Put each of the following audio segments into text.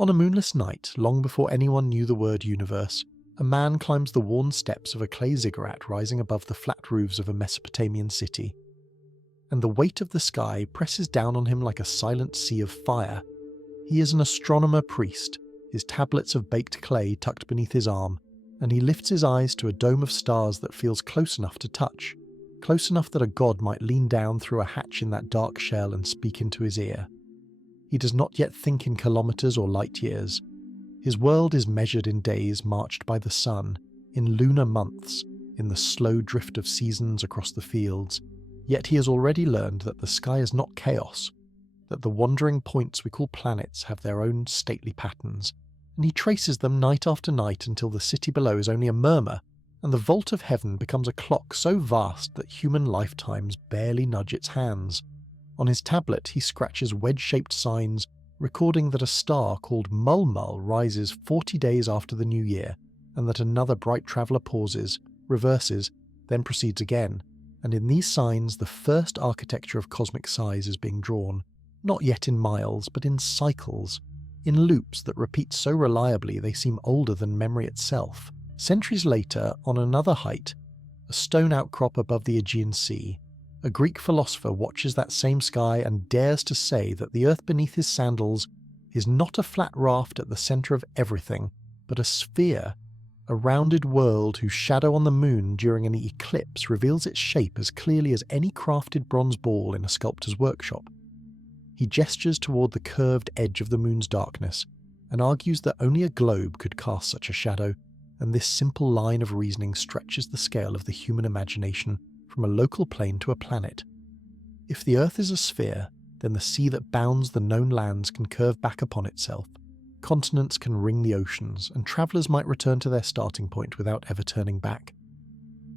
On a moonless night, long before anyone knew the word universe, a man climbs the worn steps of a clay ziggurat rising above the flat roofs of a Mesopotamian city. And the weight of the sky presses down on him like a silent sea of fire. He is an astronomer-priest, his tablets of baked clay tucked beneath his arm, and he lifts his eyes to a dome of stars that feels close enough to touch, close enough that a god might lean down through a hatch in that dark shell and speak into his ear. He does not yet think in kilometers or light years. His world is measured in days marched by the sun, in lunar months, in the slow drift of seasons across the fields. Yet he has already learned that the sky is not chaos, that the wandering points we call planets have their own stately patterns, and he traces them night after night until the city below is only a murmur, and the vault of heaven becomes a clock so vast that human lifetimes barely nudge its hands. On his tablet he scratches wedge-shaped signs recording that a star called Mulmul rises 40 days after the new year, and that another bright traveller pauses, reverses, then proceeds again, and in these signs the first architecture of cosmic size is being drawn, not yet in miles, but in cycles, in loops that repeat so reliably they seem older than memory itself. Centuries later, on another height, a stone outcrop above the Aegean Sea, a Greek philosopher watches that same sky and dares to say that the earth beneath his sandals is not a flat raft at the centre of everything, but a sphere, a rounded world whose shadow on the moon during an eclipse reveals its shape as clearly as any crafted bronze ball in a sculptor's workshop. He gestures toward the curved edge of the moon's darkness and argues that only a globe could cast such a shadow, and this simple line of reasoning stretches the scale of the human imagination from a local plane to a planet. If the Earth is a sphere, then the sea that bounds the known lands can curve back upon itself, continents can ring the oceans, and travellers might return to their starting point without ever turning back.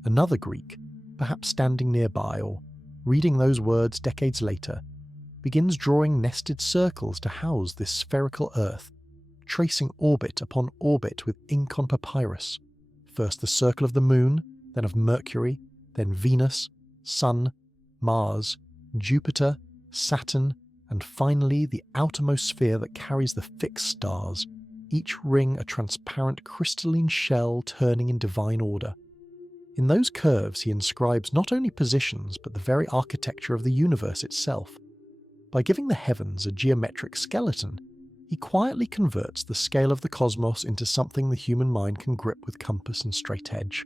Another Greek, perhaps standing nearby or reading those words decades later, begins drawing nested circles to house this spherical Earth, tracing orbit upon orbit with ink on papyrus, first the circle of the Moon, then of Mercury, then Venus, Sun, Mars, Jupiter, Saturn, and finally the outermost sphere that carries the fixed stars, each ring a transparent crystalline shell turning in divine order. In those curves he inscribes not only positions but the very architecture of the universe itself. By giving the heavens a geometric skeleton, he quietly converts the scale of the cosmos into something the human mind can grip with compass and straight edge.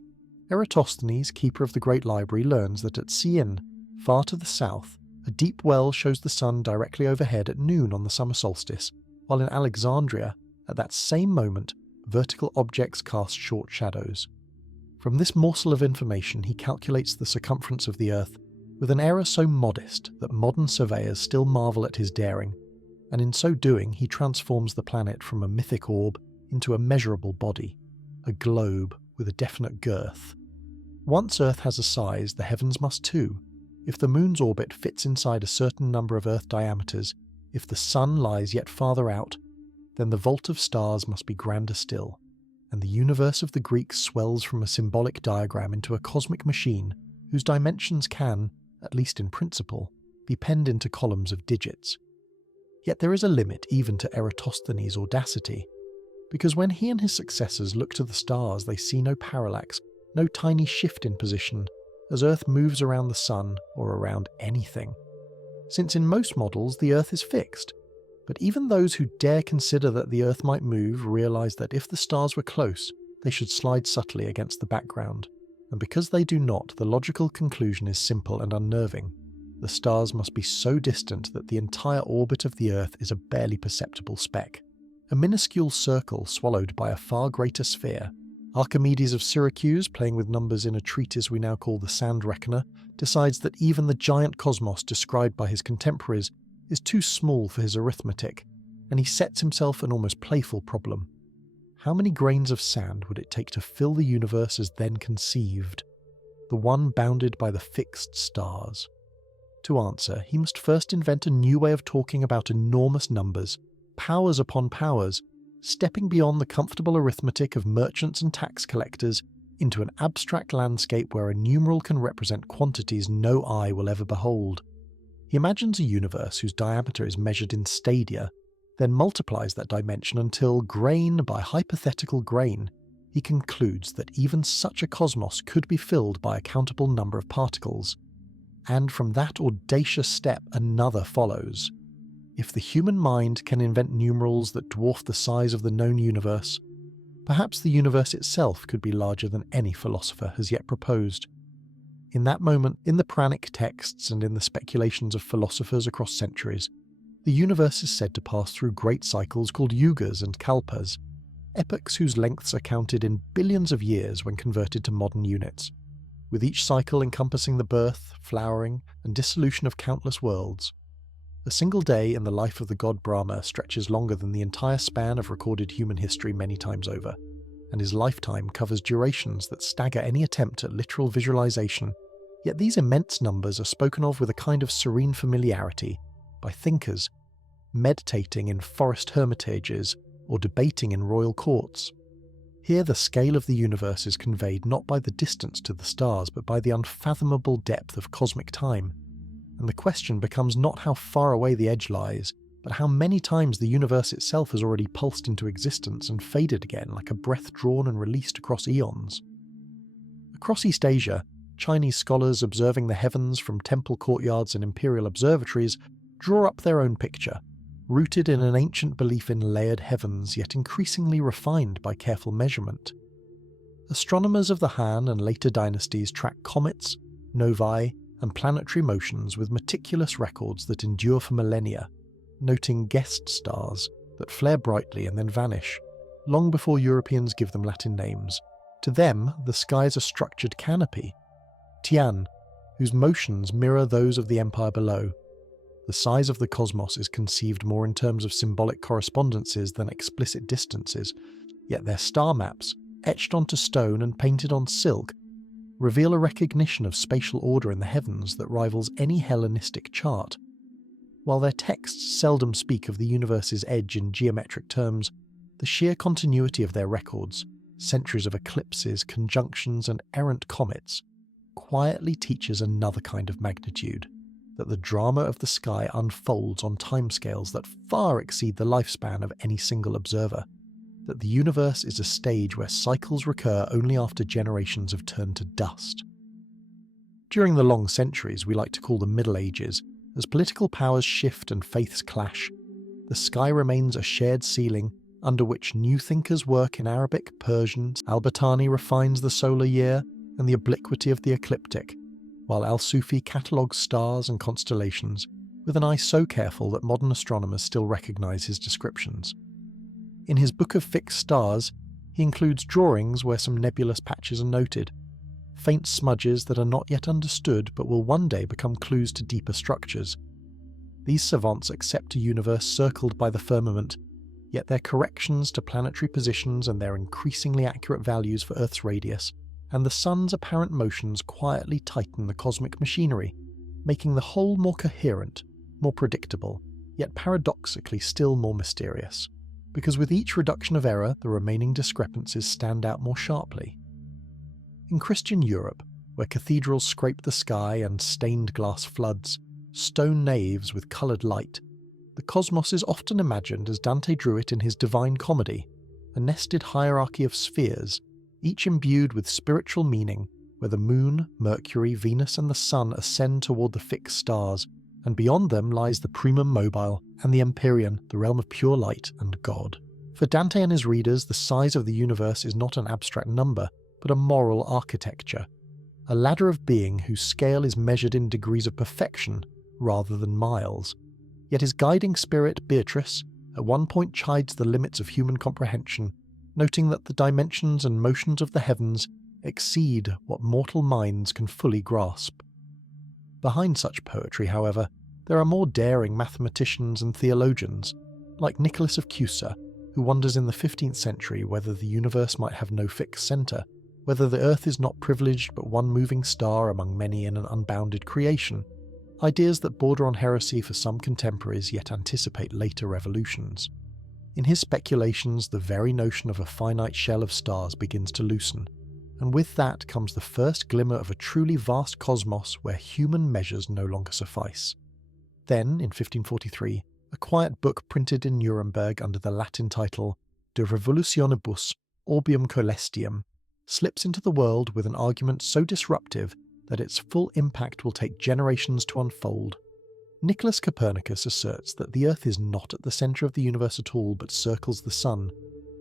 Eratosthenes, keeper of the great library, learns that at Syene, far to the south, a deep well shows the sun directly overhead at noon on the summer solstice, while in Alexandria, at that same moment, vertical objects cast short shadows. From this morsel of information he calculates the circumference of the Earth with an error so modest that modern surveyors still marvel at his daring, and in so doing he transforms the planet from a mythic orb into a measurable body, a globe with a definite girth. Once Earth has a size, the heavens must too. If the Moon's orbit fits inside a certain number of Earth diameters, if the Sun lies yet farther out, then the vault of stars must be grander still, and the universe of the Greeks swells from a symbolic diagram into a cosmic machine whose dimensions can, at least in principle, be penned into columns of digits. Yet there is a limit even to Eratosthenes' audacity, because when he and his successors look to the stars they see no parallax, no tiny shift in position, as Earth moves around the Sun or around anything. Since in most models the Earth is fixed, but even those who dare consider that the Earth might move realize that if the stars were close, they should slide subtly against the background, and because they do not, the logical conclusion is simple and unnerving. The stars must be so distant that the entire orbit of the Earth is a barely perceptible speck, a minuscule circle swallowed by a far greater sphere. Archimedes of Syracuse, playing with numbers in a treatise we now call the Sand Reckoner, decides that even the giant cosmos described by his contemporaries is too small for his arithmetic, and he sets himself an almost playful problem. How many grains of sand would it take to fill the universe as then conceived, the one bounded by the fixed stars? To answer, he must first invent a new way of talking about enormous numbers, powers upon powers, stepping beyond the comfortable arithmetic of merchants and tax collectors into an abstract landscape where a numeral can represent quantities no eye will ever behold. He imagines a universe whose diameter is measured in stadia, then multiplies that dimension until, grain by hypothetical grain, he concludes that even such a cosmos could be filled by a countable number of particles. And from that audacious step another follows. If the human mind can invent numerals that dwarf the size of the known universe, perhaps the universe itself could be larger than any philosopher has yet proposed. In that moment, in the Puranic texts and in the speculations of philosophers across centuries, the universe is said to pass through great cycles called yugas and kalpas, epochs whose lengths are counted in billions of years when converted to modern units, with each cycle encompassing the birth, flowering, and dissolution of countless worlds. A single day in the life of the god Brahma stretches longer than the entire span of recorded human history many times over, and his lifetime covers durations that stagger any attempt at literal visualization, yet these immense numbers are spoken of with a kind of serene familiarity by thinkers meditating in forest hermitages or debating in royal courts. Here the scale of the universe is conveyed not by the distance to the stars but by the unfathomable depth of cosmic time, and the question becomes not how far away the edge lies, but how many times the universe itself has already pulsed into existence and faded again like a breath drawn and released across eons. Across East Asia, Chinese scholars observing the heavens from temple courtyards and imperial observatories draw up their own picture, rooted in an ancient belief in layered heavens yet increasingly refined by careful measurement. Astronomers of the Han and later dynasties track comets, novae, and planetary motions with meticulous records that endure for millennia, noting guest stars that flare brightly and then vanish, long before Europeans give them Latin names. To them, the sky is a structured canopy, Tian, whose motions mirror those of the empire below. The size of the cosmos is conceived more in terms of symbolic correspondences than explicit distances, yet their star maps, etched onto stone and painted on silk, reveal a recognition of spatial order in the heavens that rivals any Hellenistic chart. While their texts seldom speak of the universe's edge in geometric terms, the sheer continuity of their records, centuries of eclipses, conjunctions, and errant comets, quietly teaches another kind of magnitude, that the drama of the sky unfolds on timescales that far exceed the lifespan of any single observer, that the universe is a stage where cycles recur only after generations have turned to dust. During the long centuries we like to call the Middle Ages, as political powers shift and faiths clash, the sky remains a shared ceiling under which new thinkers work in Arabic, Persian, Al-Battani refines the solar year and the obliquity of the ecliptic, while Al-Sufi catalogues stars and constellations with an eye so careful that modern astronomers still recognise his descriptions. In his Book of Fixed Stars, he includes drawings where some nebulous patches are noted, faint smudges that are not yet understood but will one day become clues to deeper structures. These savants accept a universe circled by the firmament, yet their corrections to planetary positions and their increasingly accurate values for Earth's radius and the sun's apparent motions quietly tighten the cosmic machinery, making the whole more coherent, more predictable, yet paradoxically still more mysterious, because with each reduction of error the remaining discrepancies stand out more sharply. In Christian Europe, where cathedrals scrape the sky and stained glass floods, stone naves with coloured light, the cosmos is often imagined as Dante drew it in his Divine Comedy, a nested hierarchy of spheres, each imbued with spiritual meaning, where the moon, Mercury, Venus and the sun ascend toward the fixed stars, and beyond them lies the primum mobile and the empyrean, the realm of pure light and God. For Dante and his readers, the size of the universe is not an abstract number, but a moral architecture, a ladder of being whose scale is measured in degrees of perfection rather than miles. Yet his guiding spirit, Beatrice, at one point chides the limits of human comprehension, noting that the dimensions and motions of the heavens exceed what mortal minds can fully grasp. Behind such poetry, however, there are more daring mathematicians and theologians, like Nicholas of Cusa, who wonders in the 15th century whether the universe might have no fixed centre, whether the earth is not privileged but one moving star among many in an unbounded creation, ideas that border on heresy for some contemporaries yet anticipate later revolutions. In his speculations, the very notion of a finite shell of stars begins to loosen, and with that comes the first glimmer of a truly vast cosmos where human measures no longer suffice. Then, in 1543, a quiet book printed in Nuremberg under the Latin title De Revolutionibus Orbium Coelestium, slips into the world with an argument so disruptive that its full impact will take generations to unfold. Nicholas Copernicus asserts that the Earth is not at the centre of the universe at all but circles the Sun,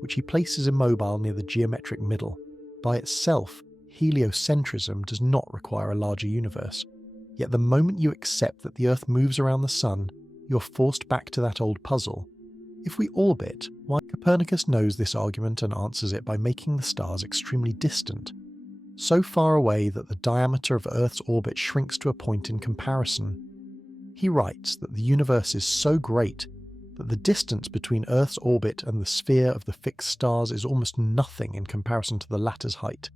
which he places immobile near the geometric middle. By itself, heliocentrism does not require a larger universe. Yet the moment you accept that the Earth moves around the Sun, you're forced back to that old puzzle. If we orbit, why? Copernicus knows this argument and answers it by making the stars extremely distant, so far away that the diameter of Earth's orbit shrinks to a point in comparison. He writes that the universe is so great that the distance between Earth's orbit and the sphere of the fixed stars is almost nothing in comparison to the latter's height,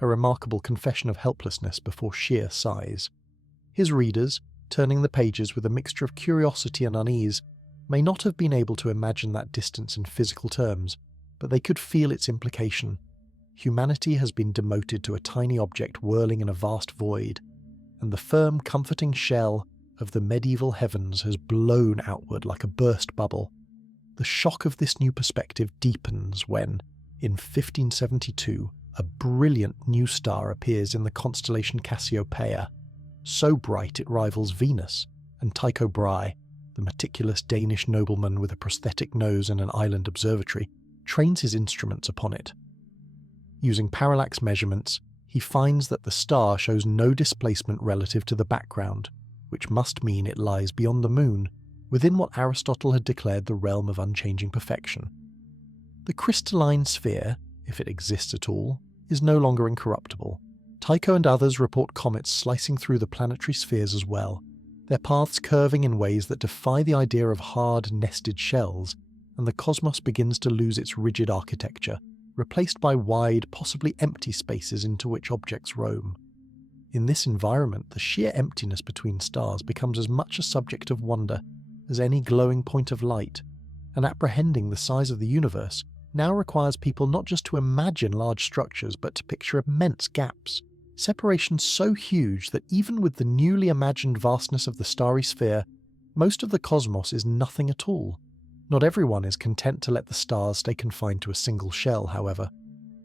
a remarkable confession of helplessness before sheer size. His readers, turning the pages with a mixture of curiosity and unease, may not have been able to imagine that distance in physical terms, but they could feel its implication. Humanity has been demoted to a tiny object whirling in a vast void, and the firm, comforting shell of the medieval heavens has blown outward like a burst bubble. The shock of this new perspective deepens when, in 1572, a brilliant new star appears in the constellation Cassiopeia, so bright it rivals Venus, and Tycho Brahe, the meticulous Danish nobleman with a prosthetic nose and an island observatory, trains his instruments upon it. Using parallax measurements, he finds that the star shows no displacement relative to the background, which must mean it lies beyond the Moon, within what Aristotle had declared the realm of unchanging perfection. The crystalline sphere, if it exists at all, is no longer incorruptible. Tycho and others report comets slicing through the planetary spheres as well, their paths curving in ways that defy the idea of hard, nested shells, and the cosmos begins to lose its rigid architecture, replaced by wide, possibly empty spaces into which objects roam. In this environment, the sheer emptiness between stars becomes as much a subject of wonder as any glowing point of light, and apprehending the size of the universe now requires people not just to imagine large structures but to picture immense gaps, separations so huge that even with the newly imagined vastness of the starry sphere, most of the cosmos is nothing at all. Not everyone is content to let the stars stay confined to a single shell, however.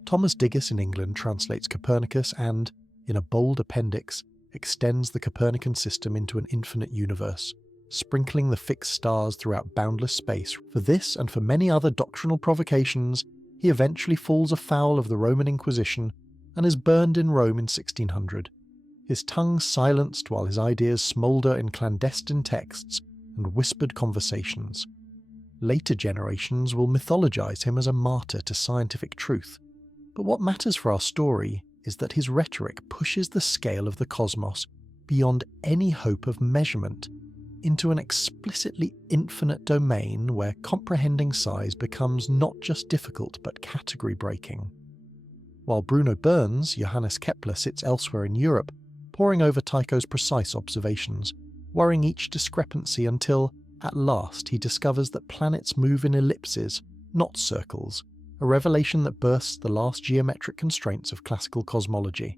Thomas Digges in England translates Copernicus and, in a bold appendix, extends the Copernican system into an infinite universe, sprinkling the fixed stars throughout boundless space. For this and for many other doctrinal provocations, he eventually falls afoul of the Roman Inquisition and is burned in Rome in 1600, his tongue silenced while his ideas smoulder in clandestine texts and whispered conversations. Later generations will mythologize him as a martyr to scientific truth, but what matters for our story is that his rhetoric pushes the scale of the cosmos beyond any hope of measurement into an explicitly infinite domain where comprehending size becomes not just difficult but category-breaking. While Bruno Burns, Johannes Kepler sits elsewhere in Europe, poring over Tycho's precise observations, worrying each discrepancy until, at last, he discovers that planets move in ellipses, not circles, a revelation that bursts the last geometric constraints of classical cosmology.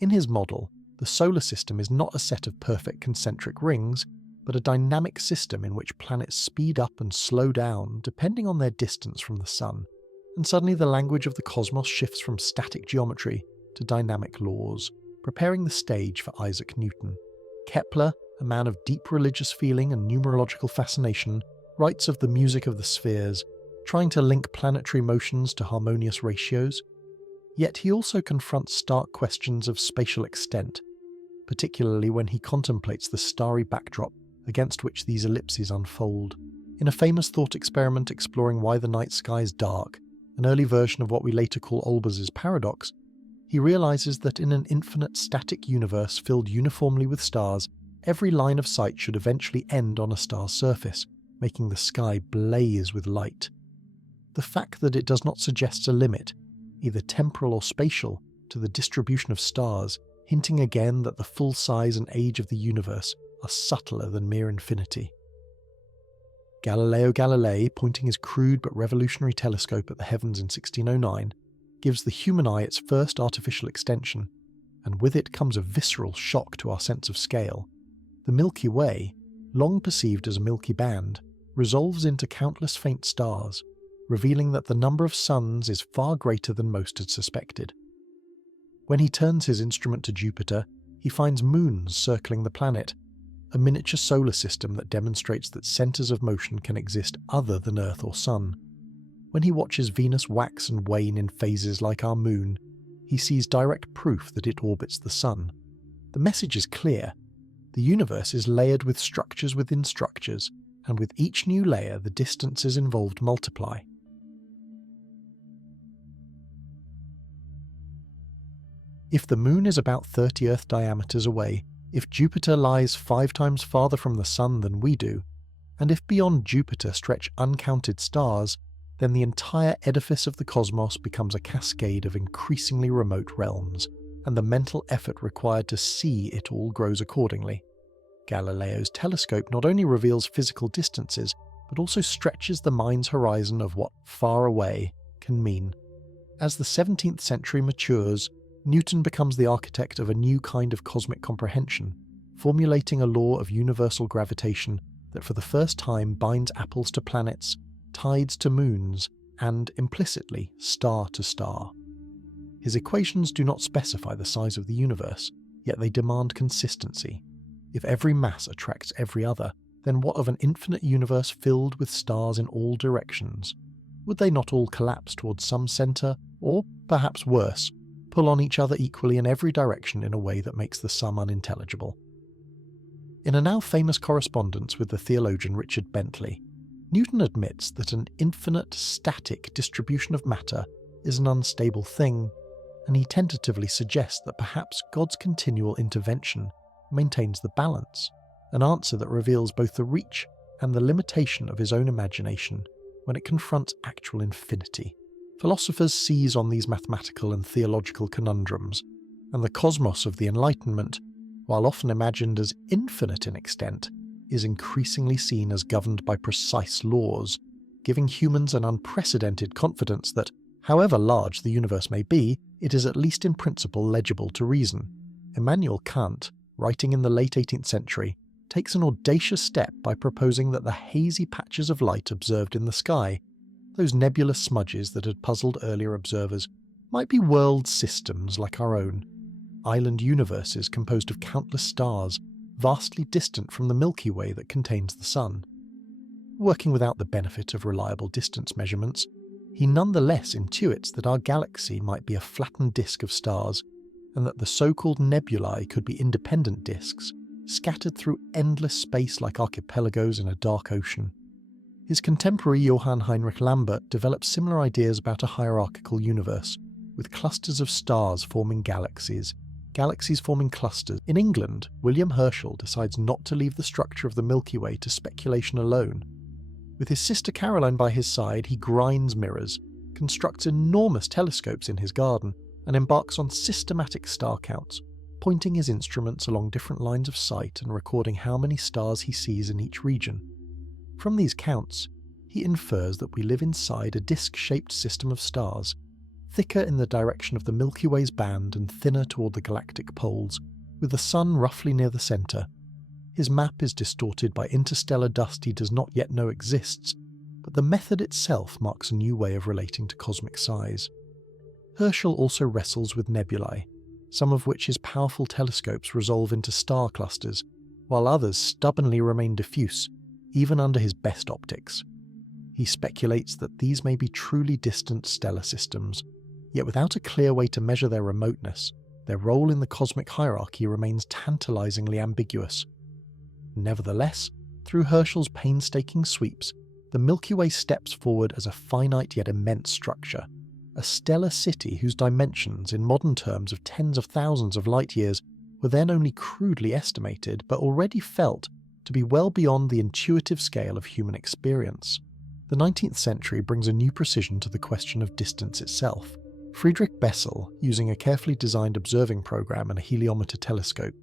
In his model, the solar system is not a set of perfect concentric rings, but a dynamic system in which planets speed up and slow down depending on their distance from the Sun, and suddenly the language of the cosmos shifts from static geometry to dynamic laws, preparing the stage for Isaac Newton. Kepler, a man of deep religious feeling and numerological fascination, writes of the music of the spheres, trying to link planetary motions to harmonious ratios. Yet he also confronts stark questions of spatial extent, particularly when he contemplates the starry backdrop against which these ellipses unfold. In a famous thought experiment exploring why the night sky is dark, an early version of what we later call Olbers's paradox, he realizes that in an infinite static universe filled uniformly with stars, every line of sight should eventually end on a star's surface, making the sky blaze with light. The fact that it does not suggest a limit, either temporal or spatial, to the distribution of stars, hinting again that the full size and age of the universe are subtler than mere infinity. Galileo Galilei, pointing his crude but revolutionary telescope at the heavens in 1609, gives the human eye its first artificial extension, and with it comes a visceral shock to our sense of scale. The Milky Way, long perceived as a milky band, resolves into countless faint stars, revealing that the number of suns is far greater than most had suspected. When he turns his instrument to Jupiter, he finds moons circling the planet, a miniature solar system that demonstrates that centres of motion can exist other than Earth or Sun. When he watches Venus wax and wane in phases like our Moon, he sees direct proof that it orbits the Sun. The message is clear. The universe is layered with structures within structures, and with each new layer the distances involved multiply. If the Moon is about 30 Earth diameters away, if Jupiter lies 5 times farther from the Sun than we do, and if beyond Jupiter stretch uncounted stars, then the entire edifice of the cosmos becomes a cascade of increasingly remote realms, and the mental effort required to see it all grows accordingly. Galileo's telescope not only reveals physical distances, but also stretches the mind's horizon of what far away can mean. As the 17th century matures, Newton becomes the architect of a new kind of cosmic comprehension, formulating a law of universal gravitation that for the first time binds apples to planets, tides to moons, and, implicitly, star to star. His equations do not specify the size of the universe, yet they demand consistency. If every mass attracts every other, then what of an infinite universe filled with stars in all directions? Would they not all collapse towards some centre, or, perhaps worse, pull on each other equally in every direction in a way that makes the sum unintelligible? In a now famous correspondence with the theologian Richard Bentley, Newton admits that an infinite, static distribution of matter is an unstable thing, and he tentatively suggests that perhaps God's continual intervention maintains the balance, an answer that reveals both the reach and the limitation of his own imagination when it confronts actual infinity. Philosophers seize on these mathematical and theological conundrums, and the cosmos of the Enlightenment, while often imagined as infinite in extent, is increasingly seen as governed by precise laws, giving humans an unprecedented confidence that, however large the universe may be, it is at least in principle legible to reason. Immanuel Kant, writing in the late 18th century, takes an audacious step by proposing that the hazy patches of light observed in the sky, those nebulous smudges that had puzzled earlier observers, might be world systems like our own, island universes composed of countless stars, vastly distant from the Milky Way that contains the Sun. Working without the benefit of reliable distance measurements, he nonetheless intuits that our galaxy might be a flattened disk of stars, and that the so-called nebulae could be independent disks, scattered through endless space like archipelagos in a dark ocean. His contemporary Johann Heinrich Lambert developed similar ideas about a hierarchical universe, with clusters of stars forming galaxies, galaxies forming clusters. In England, William Herschel decides not to leave the structure of the Milky Way to speculation alone. With his sister Caroline by his side, he grinds mirrors, constructs enormous telescopes in his garden, and embarks on systematic star counts, pointing his instruments along different lines of sight and recording how many stars he sees in each region. From these counts, he infers that we live inside a disc-shaped system of stars, thicker in the direction of the Milky Way's band and thinner toward the galactic poles, with the Sun roughly near the centre. His map is distorted by interstellar dust he does not yet know exists, but the method itself marks a new way of relating to cosmic size. Herschel also wrestles with nebulae, some of which his powerful telescopes resolve into star clusters, while others stubbornly remain diffuse, even under his best optics. He speculates that these may be truly distant stellar systems, yet without a clear way to measure their remoteness, their role in the cosmic hierarchy remains tantalizingly ambiguous. Nevertheless, through Herschel's painstaking sweeps, the Milky Way steps forward as a finite yet immense structure, a stellar city whose dimensions, in modern terms of tens of thousands of light-years, were then only crudely estimated but already felt to be well beyond the intuitive scale of human experience. The 19th century brings a new precision to the question of distance itself. Friedrich Bessel, using a carefully designed observing program and a heliometer telescope,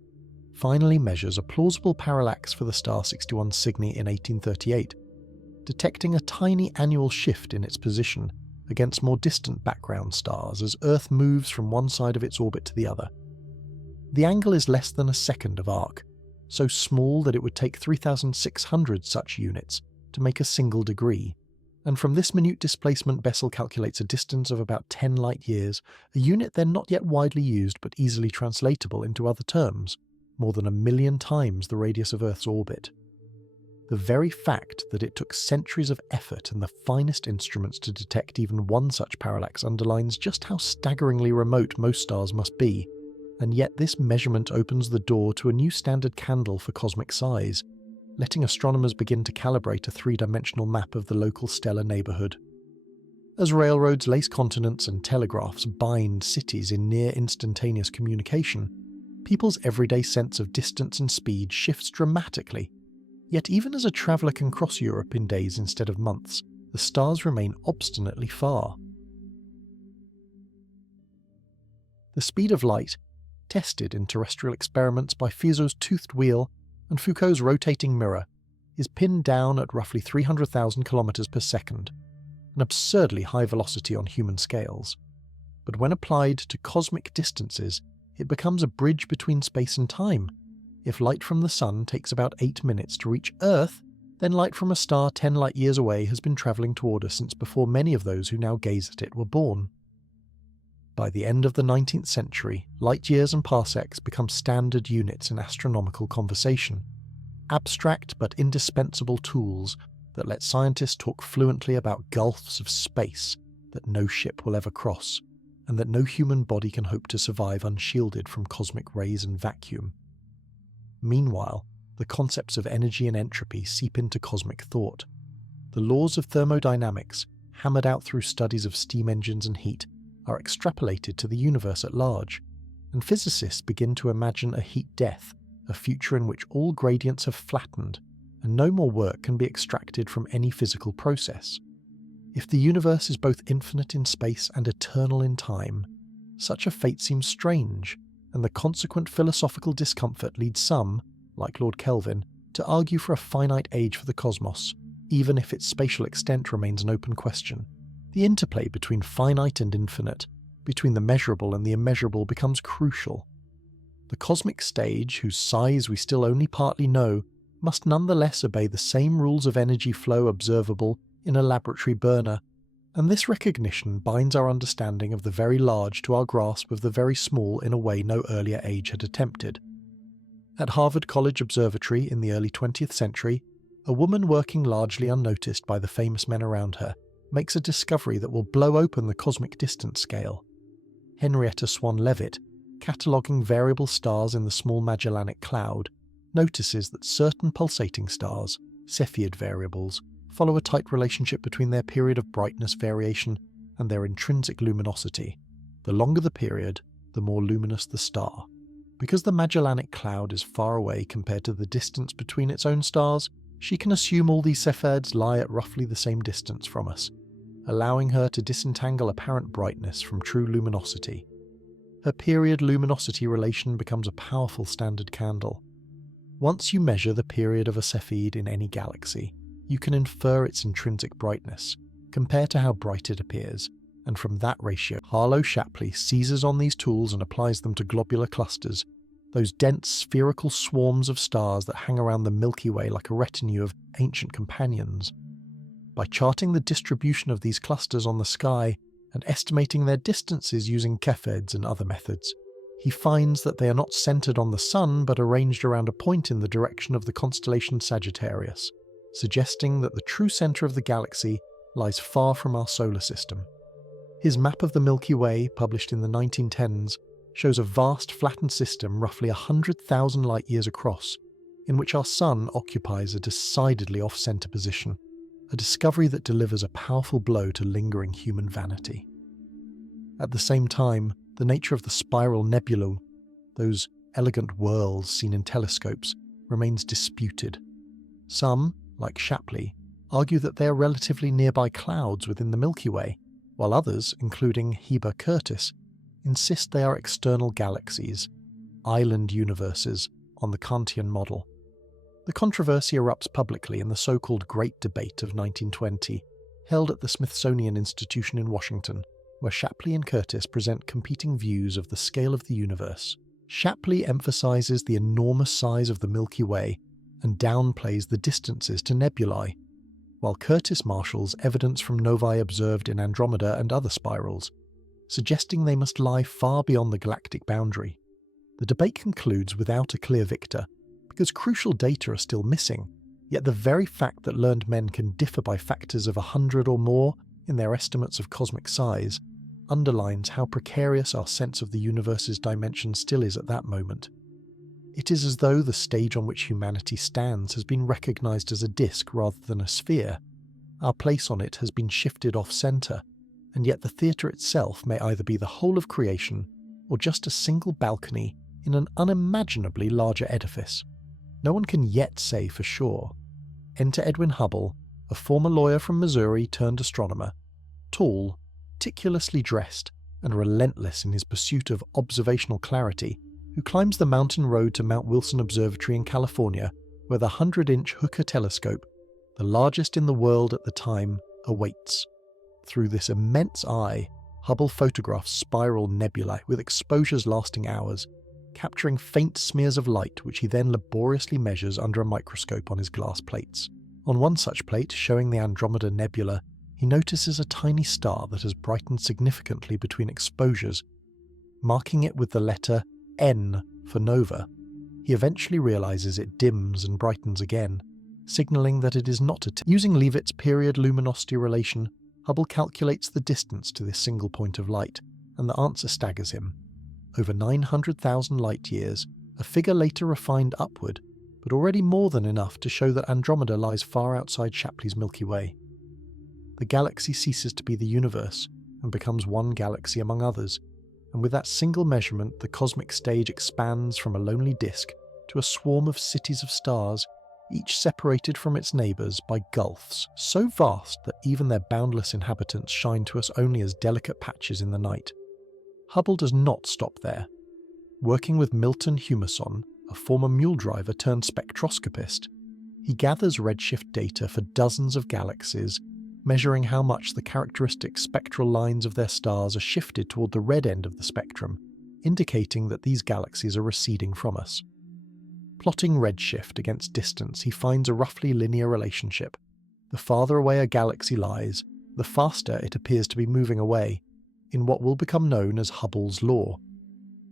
finally measures a plausible parallax for the star 61 Cygni in 1838, detecting a tiny annual shift in its position against more distant background stars as Earth moves from one side of its orbit to the other. The angle is less than a second of arc, so small that it would take 3,600 such units to make a single degree. And from this minute displacement, Bessel calculates a distance of about 10 light-years, a unit then not yet widely used but easily translatable into other terms, more than 1,000,000 times the radius of Earth's orbit. The very fact that it took centuries of effort and the finest instruments to detect even one such parallax underlines just how staggeringly remote most stars must be, and yet this measurement opens the door to a new standard candle for cosmic size, letting astronomers begin to calibrate a three-dimensional map of the local stellar neighbourhood. As railroads lace continents and telegraphs bind cities in near-instantaneous communication, people's everyday sense of distance and speed shifts dramatically. Yet even as a traveller can cross Europe in days instead of months, the stars remain obstinately far. The speed of light, tested in terrestrial experiments by Fizeau's toothed wheel and Foucault's rotating mirror, is pinned down at roughly 300,000 kilometers per second, an absurdly high velocity on human scales. But when applied to cosmic distances, it becomes a bridge between space and time. If light from the Sun takes about 8 minutes to reach Earth, then light from a star 10 light-years away has been travelling toward us since before many of those who now gaze at it were born. By the end of the 19th century, light-years and parsecs become standard units in astronomical conversation, abstract but indispensable tools that let scientists talk fluently about gulfs of space that no ship will ever cross, and that no human body can hope to survive unshielded from cosmic rays and vacuum. Meanwhile, the concepts of energy and entropy seep into cosmic thought. The laws of thermodynamics, hammered out through studies of steam engines and heat, are extrapolated to the universe at large, and physicists begin to imagine a heat death, a future in which all gradients have flattened, and no more work can be extracted from any physical process. If the universe is both infinite in space and eternal in time, such a fate seems strange, and the consequent philosophical discomfort leads some, like Lord Kelvin, to argue for a finite age for the cosmos, even if its spatial extent remains an open question. The interplay between finite and infinite, between the measurable and the immeasurable, becomes crucial. The cosmic stage, whose size we still only partly know, must nonetheless obey the same rules of energy flow observable in a laboratory burner, and this recognition binds our understanding of the very large to our grasp of the very small in a way no earlier age had attempted. At Harvard College Observatory in the early 20th century, a woman working largely unnoticed by the famous men around her makes a discovery that will blow open the cosmic distance scale. Henrietta Swan Leavitt, cataloguing variable stars in the Small Magellanic Cloud, notices that certain pulsating stars, Cepheid variables, follow a tight relationship between their period of brightness variation and their intrinsic luminosity. The longer the period, the more luminous the star. Because the Magellanic Cloud is far away compared to the distance between its own stars, she can assume all these Cepheids lie at roughly the same distance from us, allowing her to disentangle apparent brightness from true luminosity. Her period-luminosity relation becomes a powerful standard candle. Once you measure the period of a Cepheid in any galaxy, you can infer its intrinsic brightness, compare to how bright it appears, and from that ratio, Harlow Shapley seizes on these tools and applies them to globular clusters, those dense spherical swarms of stars that hang around the Milky Way like a retinue of ancient companions. By charting the distribution of these clusters on the sky and estimating their distances using Cepheids and other methods, he finds that they are not centered on the Sun but arranged around a point in the direction of the constellation Sagittarius, suggesting that the true center of the galaxy lies far from our solar system. His map of the Milky Way, published in the 1910s, shows a vast flattened system roughly 100,000 light-years across, in which our Sun occupies a decidedly off-center position, a discovery that delivers a powerful blow to lingering human vanity. At the same time, the nature of the spiral nebulae, those elegant whirls seen in telescopes, remains disputed. Some, like Shapley, argue that they are relatively nearby clouds within the Milky Way, while others, including Heber Curtis, insist they are external galaxies, island universes, on the Kantian model. The controversy erupts publicly in the so-called Great Debate of 1920, held at the Smithsonian Institution in Washington, where Shapley and Curtis present competing views of the scale of the universe, Shapley emphasizes the enormous size of the Milky Way and downplays the distances to nebulae, while Curtis marshals evidence from novae observed in Andromeda and other spirals, suggesting they must lie far beyond the galactic boundary. The debate concludes without a clear victor, because crucial data are still missing, yet the very fact that learned men can differ by factors of 100 or more in their estimates of cosmic size underlines how precarious our sense of the universe's dimension still is at that moment. It is as though the stage on which humanity stands has been recognized as a disk rather than a sphere. Our place on it has been shifted off-center, and yet the theatre itself may either be the whole of creation or just a single balcony in an unimaginably larger edifice. No one can yet say for sure. Enter Edwin Hubble, a former lawyer from Missouri turned astronomer, tall, meticulously dressed, and relentless in his pursuit of observational clarity, who climbs the mountain road to Mount Wilson Observatory in California, where the 100-inch Hooker telescope, the largest in the world at the time, awaits. Through this immense eye, Hubble photographs spiral nebulae with exposures lasting hours, capturing faint smears of light which he then laboriously measures under a microscope on his glass plates. On one such plate, showing the Andromeda Nebula, he notices a tiny star that has brightened significantly between exposures, marking it with the letter N for nova. He eventually realizes it dims and brightens again, signaling that it is not Using Leavitt's period luminosity relation, Hubble calculates the distance to this single point of light, and the answer staggers him. Over 900,000 light-years, a figure later refined upward, but already more than enough to show that Andromeda lies far outside Shapley's Milky Way. The galaxy ceases to be the universe, and becomes one galaxy among others, and with that single measurement the cosmic stage expands from a lonely disk to a swarm of cities of stars, each separated from its neighbours by gulfs so vast that even their boundless inhabitants shine to us only as delicate patches in the night. Hubble does not stop there. Working with Milton Humason, a former mule driver turned spectroscopist, he gathers redshift data for dozens of galaxies, measuring how much the characteristic spectral lines of their stars are shifted toward the red end of the spectrum, indicating that these galaxies are receding from us. Plotting redshift against distance, he finds a roughly linear relationship. The farther away a galaxy lies, the faster it appears to be moving away, in what will become known as Hubble's law.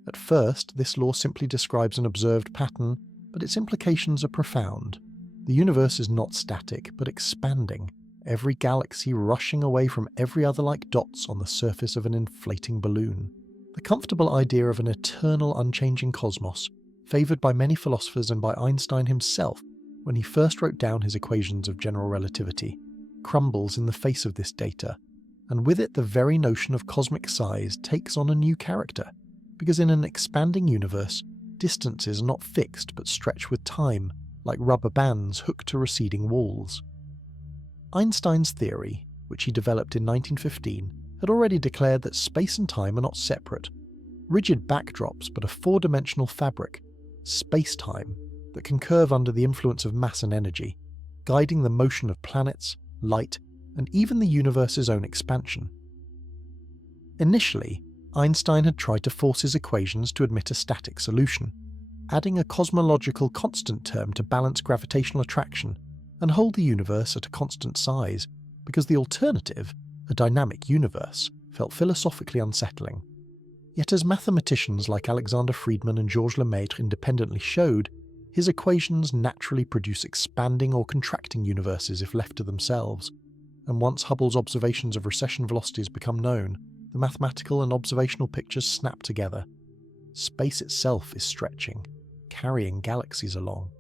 At first, this law simply describes an observed pattern, but its implications are profound. The universe is not static, but expanding, every galaxy rushing away from every other like dots on the surface of an inflating balloon. The comfortable idea of an eternal, unchanging cosmos, favoured by many philosophers and by Einstein himself when he first wrote down his equations of general relativity, crumbles in the face of this data, and with it the very notion of cosmic size takes on a new character, because in an expanding universe, distances are not fixed but stretch with time, like rubber bands hooked to receding walls. Einstein's theory, which he developed in 1915, had already declared that space and time are not separate, rigid backdrops but a four-dimensional fabric, space-time, that can curve under the influence of mass and energy, guiding the motion of planets, light, and even the universe's own expansion. Initially, Einstein had tried to force his equations to admit a static solution, adding a cosmological constant term to balance gravitational attraction and hold the universe at a constant size, because the alternative, a dynamic universe, felt philosophically unsettling. Yet as mathematicians like Alexander Friedmann and Georges Lemaitre independently showed, his equations naturally produce expanding or contracting universes if left to themselves, and once Hubble's observations of recession velocities become known, the mathematical and observational pictures snap together. Space itself is stretching, carrying galaxies along.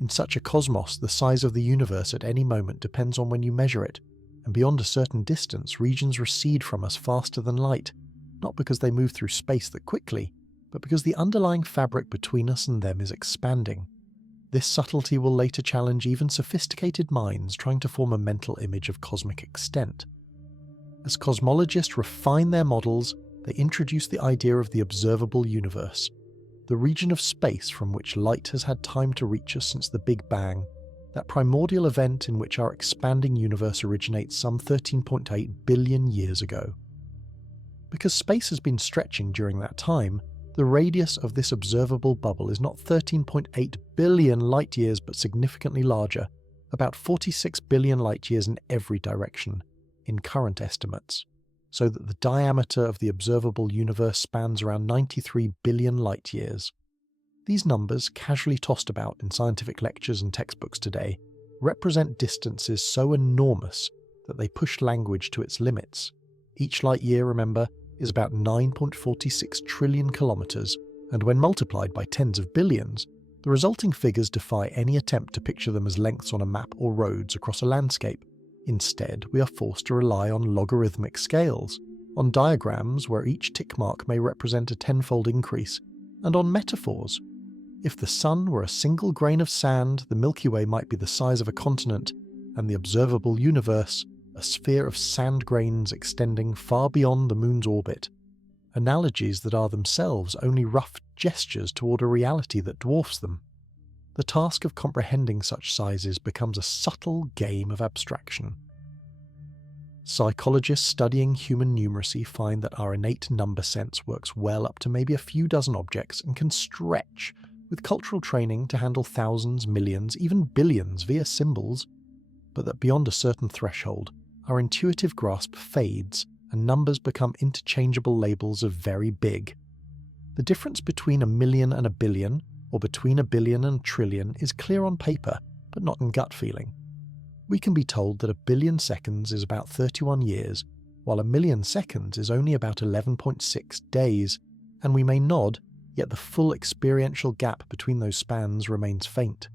In such a cosmos, the size of the universe at any moment depends on when you measure it, and beyond a certain distance, regions recede from us faster than light, not because they move through space that quickly, but because the underlying fabric between us and them is expanding. This subtlety will later challenge even sophisticated minds trying to form a mental image of cosmic extent. As cosmologists refine their models, they introduce the idea of the observable universe, the region of space from which light has had time to reach us since the Big Bang, that primordial event in which our expanding universe originates some 13.8 billion years ago. Because space has been stretching during that time, the radius of this observable bubble is not 13.8 billion light-years but significantly larger, about 46 billion light-years in every direction, in current estimates, so that the diameter of the observable universe spans around 93 billion light-years. These numbers, casually tossed about in scientific lectures and textbooks today, represent distances so enormous that they push language to its limits. Each light-year, remember, is about 9.46 trillion kilometers, and when multiplied by tens of billions, the resulting figures defy any attempt to picture them as lengths on a map or roads across a landscape. Instead, we are forced to rely on logarithmic scales, on diagrams where each tick mark may represent a tenfold increase, and on metaphors. If the Sun were a single grain of sand, the Milky Way might be the size of a continent, and the observable universe a sphere of sand grains extending far beyond the Moon's orbit, analogies that are themselves only rough gestures toward a reality that dwarfs them. The task of comprehending such sizes becomes a subtle game of abstraction. Psychologists studying human numeracy find that our innate number sense works well up to maybe a few dozen objects and can stretch, with cultural training, to handle thousands, millions, even billions via symbols, but that beyond a certain threshold, our intuitive grasp fades and numbers become interchangeable labels of very big. The difference between a million and a billion, or between a billion and a trillion, is clear on paper, but not in gut feeling. We can be told that a billion seconds is about 31 years, while a million seconds is only about 11.6 days, and we may nod, yet the full experiential gap between those spans remains faint.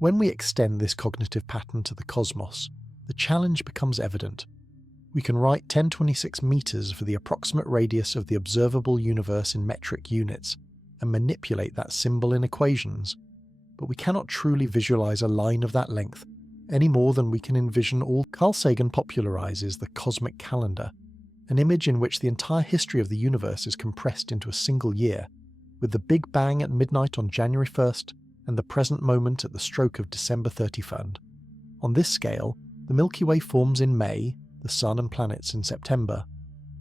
When we extend this cognitive pattern to the cosmos, the challenge becomes evident. We can write 1026 meters for the approximate radius of the observable universe in metric units, and manipulate that symbol in equations, but we cannot truly visualize a line of that length, any more than we can envision all Carl Sagan popularizes the cosmic calendar, an image in which the entire history of the universe is compressed into a single year, with the Big Bang at midnight on January 1st and the present moment at the stroke of December 31st. On this scale, the Milky Way forms in May, the Sun and planets in September.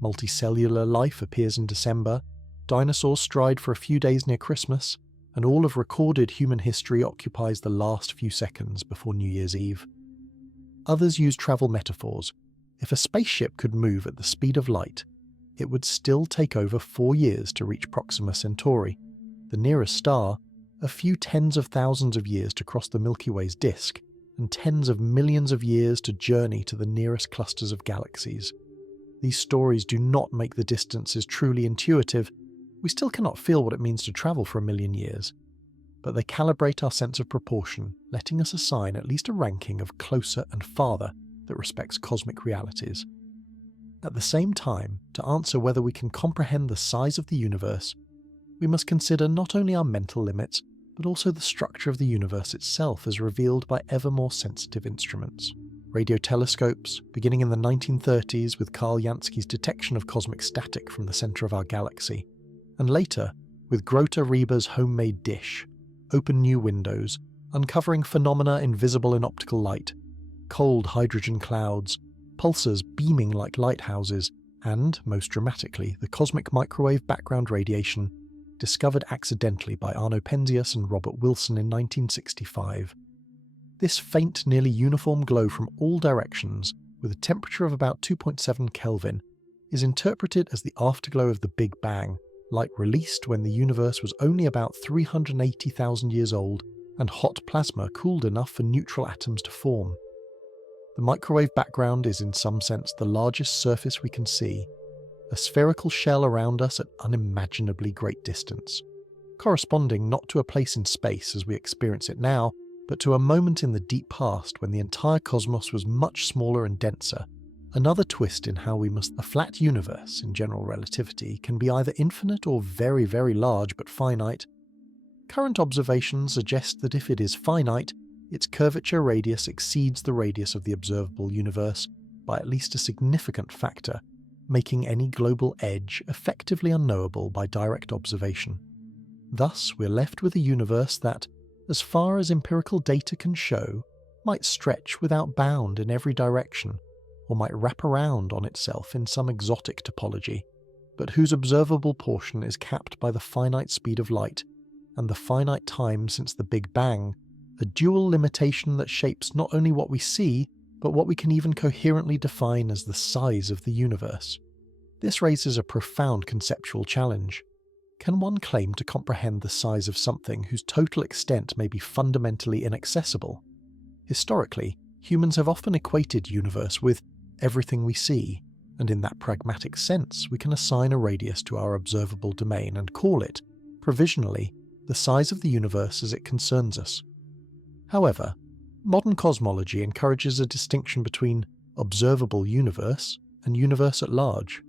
Multicellular life appears in December, dinosaurs stride for a few days near Christmas, and all of recorded human history occupies the last few seconds before New Year's Eve. Others use travel metaphors. If a spaceship could move at the speed of light, it would still take over 4 years to reach Proxima Centauri, the nearest star, a few tens of thousands of years to cross the Milky Way's disk, and tens of millions of years to journey to the nearest clusters of galaxies. These stories do not make the distances truly intuitive. We still cannot feel what it means to travel for 1 million years, but they calibrate our sense of proportion, letting us assign at least a ranking of closer and farther that respects cosmic realities. At the same time, to answer whether we can comprehend the size of the universe, we must consider not only our mental limits, but also the structure of the universe itself as revealed by ever more sensitive instruments. Radio telescopes, beginning in the 1930s with Carl Jansky's detection of cosmic static from the centre of our galaxy, and later with Grota Reber's homemade dish, open new windows, uncovering phenomena invisible in optical light, cold hydrogen clouds, pulsars beaming like lighthouses, and, most dramatically, the cosmic microwave background radiation discovered accidentally by Arno Penzias and Robert Wilson in 1965. This faint, nearly uniform glow from all directions, with a temperature of about 2.7 Kelvin, is interpreted as the afterglow of the Big Bang, light released when the universe was only about 380,000 years old and hot plasma cooled enough for neutral atoms to form. The microwave background is in some sense the largest surface we can see, a spherical shell around us at unimaginably great distance, corresponding not to a place in space as we experience it now, but to a moment in the deep past when the entire cosmos was much smaller and denser. Another twist in how we must. A flat universe, in general relativity, can be either infinite or very, very large but finite. Current observations suggest that if it is finite, its curvature radius exceeds the radius of the observable universe by at least a significant factor, making any global edge effectively unknowable by direct observation. Thus, we're left with a universe that, as far as empirical data can show, might stretch without bound in every direction, or might wrap around on itself in some exotic topology, but whose observable portion is capped by the finite speed of light and the finite time since the Big Bang, a dual limitation that shapes not only what we see, but what we can even coherently define as the size of the universe. This raises a profound conceptual challenge. Can one claim to comprehend the size of something whose total extent may be fundamentally inaccessible? Historically, humans have often equated universe with everything we see, and in that pragmatic sense we can assign a radius to our observable domain and call it, provisionally, the size of the universe as it concerns us. However, modern cosmology encourages a distinction between observable universe and universe at large,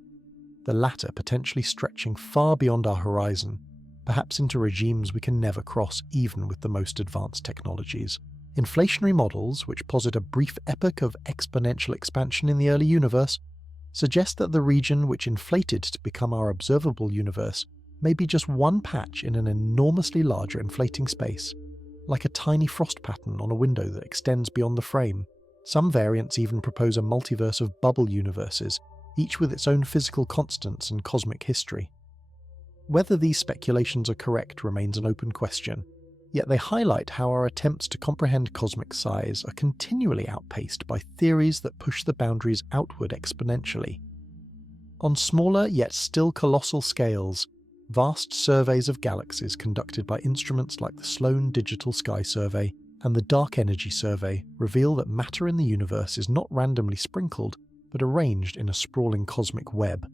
the latter potentially stretching far beyond our horizon, perhaps into regimes we can never cross even with the most advanced technologies. Inflationary models, which posit a brief epoch of exponential expansion in the early universe, suggest that the region which inflated to become our observable universe may be just one patch in an enormously larger inflating space, like a tiny frost pattern on a window that extends beyond the frame. Some variants even propose a multiverse of bubble universes, each with its own physical constants and cosmic history. Whether these speculations are correct remains an open question, yet they highlight how our attempts to comprehend cosmic size are continually outpaced by theories that push the boundaries outward exponentially. On smaller yet still colossal scales, vast surveys of galaxies conducted by instruments like the Sloan Digital Sky Survey and the Dark Energy Survey reveal that matter in the universe is not randomly sprinkled, but arranged in a sprawling cosmic web.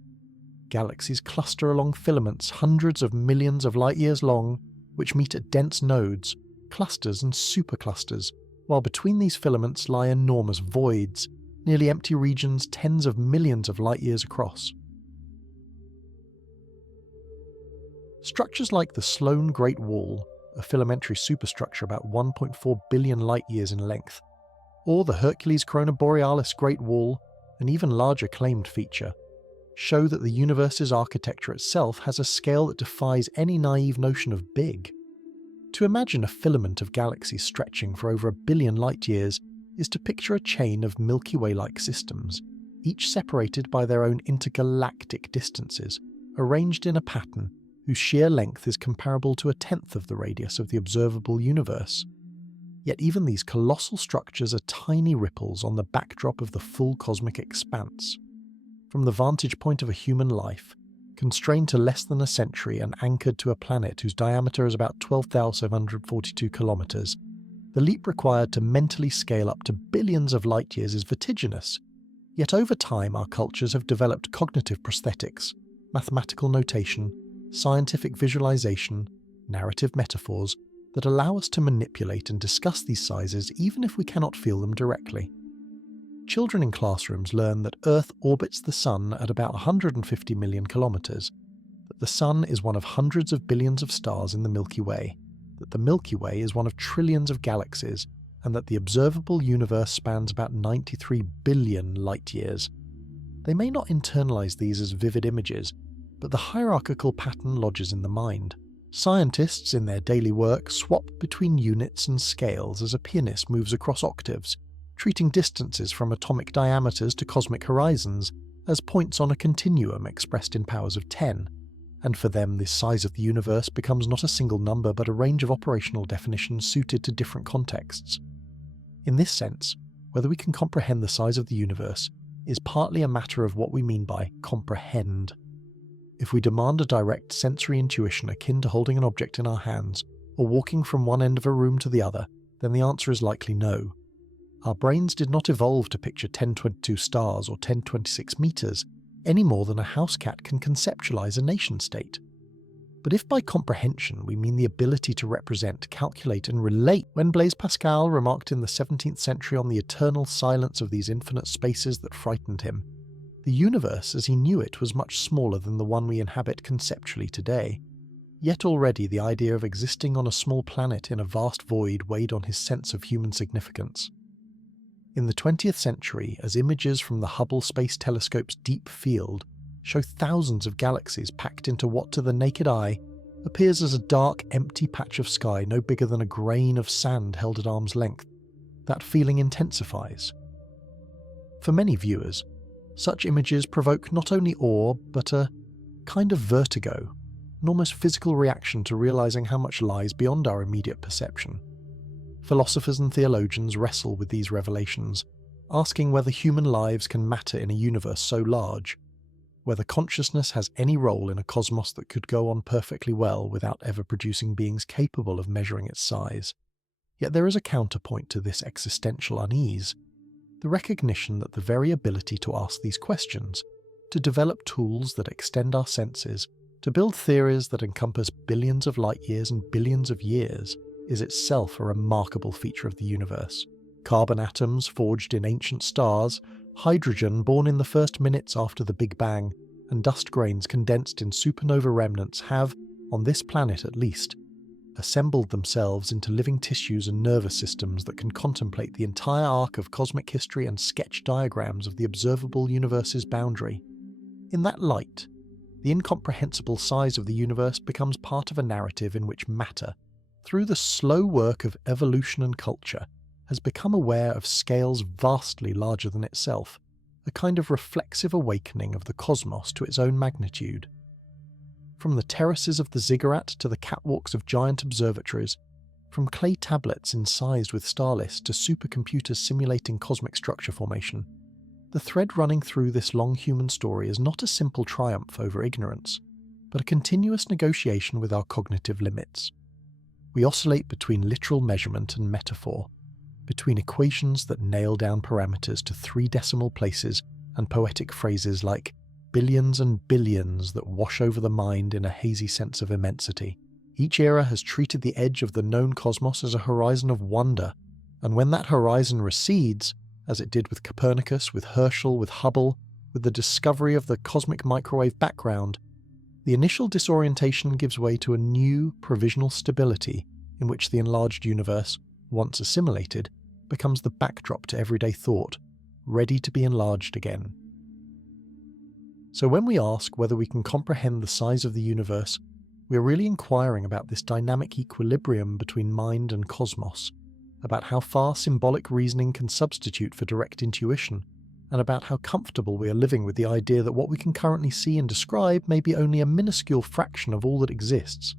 Galaxies cluster along filaments hundreds of millions of light-years long, which meet at dense nodes, clusters and superclusters, while between these filaments lie enormous voids, nearly empty regions tens of millions of light-years across. Structures like the Sloan Great Wall, a filamentary superstructure about 1.4 billion light-years in length, or the Hercules Corona Borealis Great Wall, an even larger claimed feature, show that the universe's architecture itself has a scale that defies any naive notion of big. To imagine a filament of galaxies stretching for over 1 billion light-years is to picture a chain of Milky Way-like systems, each separated by their own intergalactic distances, arranged in a pattern whose sheer length is comparable to 1/10 of the radius of the observable universe. Yet even these colossal structures are tiny ripples on the backdrop of the full cosmic expanse. From the vantage point of a human life, constrained to less than a century and anchored to a planet whose diameter is about 12,742 kilometers, the leap required to mentally scale up to billions of light-years is vertiginous. Yet over time our cultures have developed cognitive prosthetics, mathematical notation, scientific visualization, narrative metaphors, that allow us to manipulate and discuss these sizes even if we cannot feel them directly. Children in classrooms learn that Earth orbits the Sun at about 150 million kilometers, that the Sun is one of hundreds of billions of stars in the Milky Way, that the Milky Way is one of trillions of galaxies, and that the observable universe spans about 93 billion light-years. They may not internalize these as vivid images, but the hierarchical pattern lodges in the mind. Scientists in their daily work swap between units and scales as a pianist moves across octaves, treating distances from atomic diameters to cosmic horizons as points on a continuum expressed in powers of 10, and for them this size of the universe becomes not a single number but a range of operational definitions suited to different contexts. In this sense, whether we can comprehend the size of the universe is partly a matter of what we mean by comprehend. If we demand a direct sensory intuition akin to holding an object in our hands, or walking from one end of a room to the other, then the answer is likely no. Our brains did not evolve to picture 1022 stars or 1026 meters, any more than a house cat can conceptualize a nation-state. But if by comprehension we mean the ability to represent, calculate and relate, when Blaise Pascal remarked in the 17th century on the eternal silence of these infinite spaces that frightened him, the universe as he knew it was much smaller than the one we inhabit conceptually today. Yet already the idea of existing on a small planet in a vast void weighed on his sense of human significance. In the 20th century, as images from the Hubble Space Telescope's deep field show thousands of galaxies packed into what to the naked eye appears as a dark, empty patch of sky no bigger than a grain of sand held at arm's length, that feeling intensifies. For many viewers, such images provoke not only awe, but a kind of vertigo, an almost physical reaction to realizing how much lies beyond our immediate perception. Philosophers and theologians wrestle with these revelations, asking whether human lives can matter in a universe so large, whether consciousness has any role in a cosmos that could go on perfectly well without ever producing beings capable of measuring its size. Yet there is a counterpoint to this existential unease, the recognition that the very ability to ask these questions, to develop tools that extend our senses, to build theories that encompass billions of light years and billions of years, is itself a remarkable feature of the universe. Carbon atoms forged in ancient stars, hydrogen born in the first minutes after the Big Bang, and dust grains condensed in supernova remnants have, on this planet at least, assembled themselves into living tissues and nervous systems that can contemplate the entire arc of cosmic history and sketch diagrams of the observable universe's boundary. In that light, the incomprehensible size of the universe becomes part of a narrative in which matter, through the slow work of evolution and culture, has become aware of scales vastly larger than itself, a kind of reflexive awakening of the cosmos to its own magnitude. From the terraces of the ziggurat to the catwalks of giant observatories, from clay tablets incised with star lists to supercomputers simulating cosmic structure formation, the thread running through this long human story is not a simple triumph over ignorance, but a continuous negotiation with our cognitive limits. We oscillate between literal measurement and metaphor, between equations that nail down parameters to 3 decimal places and poetic phrases like billions and billions that wash over the mind in a hazy sense of immensity. Each era has treated the edge of the known cosmos as a horizon of wonder, and when that horizon recedes, as it did with Copernicus, with Herschel, with Hubble, with the discovery of the cosmic microwave background, the initial disorientation gives way to a new, provisional stability in which the enlarged universe, once assimilated, becomes the backdrop to everyday thought, ready to be enlarged again. So when we ask whether we can comprehend the size of the universe, we are really inquiring about this dynamic equilibrium between mind and cosmos, about how far symbolic reasoning can substitute for direct intuition, and about how comfortable we are living with the idea that what we can currently see and describe may be only a minuscule fraction of all that exists.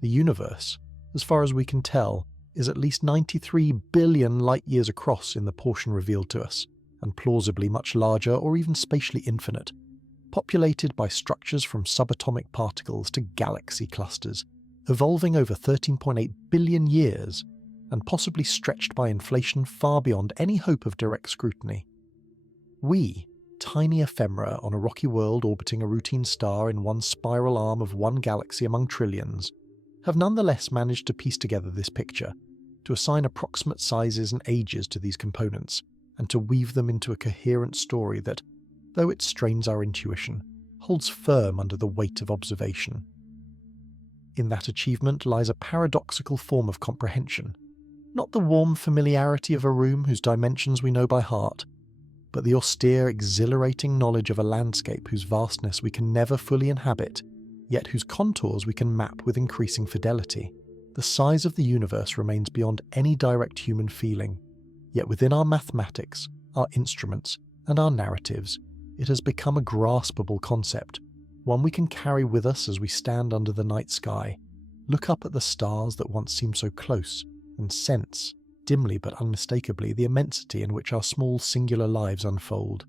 The universe, as far as we can tell, is at least 93 billion light-years across in the portion revealed to us, and plausibly much larger or even spatially infinite, populated by structures from subatomic particles to galaxy clusters, evolving over 13.8 billion years, and possibly stretched by inflation far beyond any hope of direct scrutiny. We, tiny ephemera on a rocky world orbiting a routine star in one spiral arm of one galaxy among trillions, have nonetheless managed to piece together this picture, to assign approximate sizes and ages to these components, and to weave them into a coherent story that, though it strains our intuition, holds firm under the weight of observation. In that achievement lies a paradoxical form of comprehension, not the warm familiarity of a room whose dimensions we know by heart, but the austere, exhilarating knowledge of a landscape whose vastness we can never fully inhabit, yet whose contours we can map with increasing fidelity. The size of the universe remains beyond any direct human feeling, yet within our mathematics, our instruments, and our narratives, it has become a graspable concept, one we can carry with us as we stand under the night sky, look up at the stars that once seemed so close, and sense, dimly but unmistakably, the immensity in which our small singular lives unfold.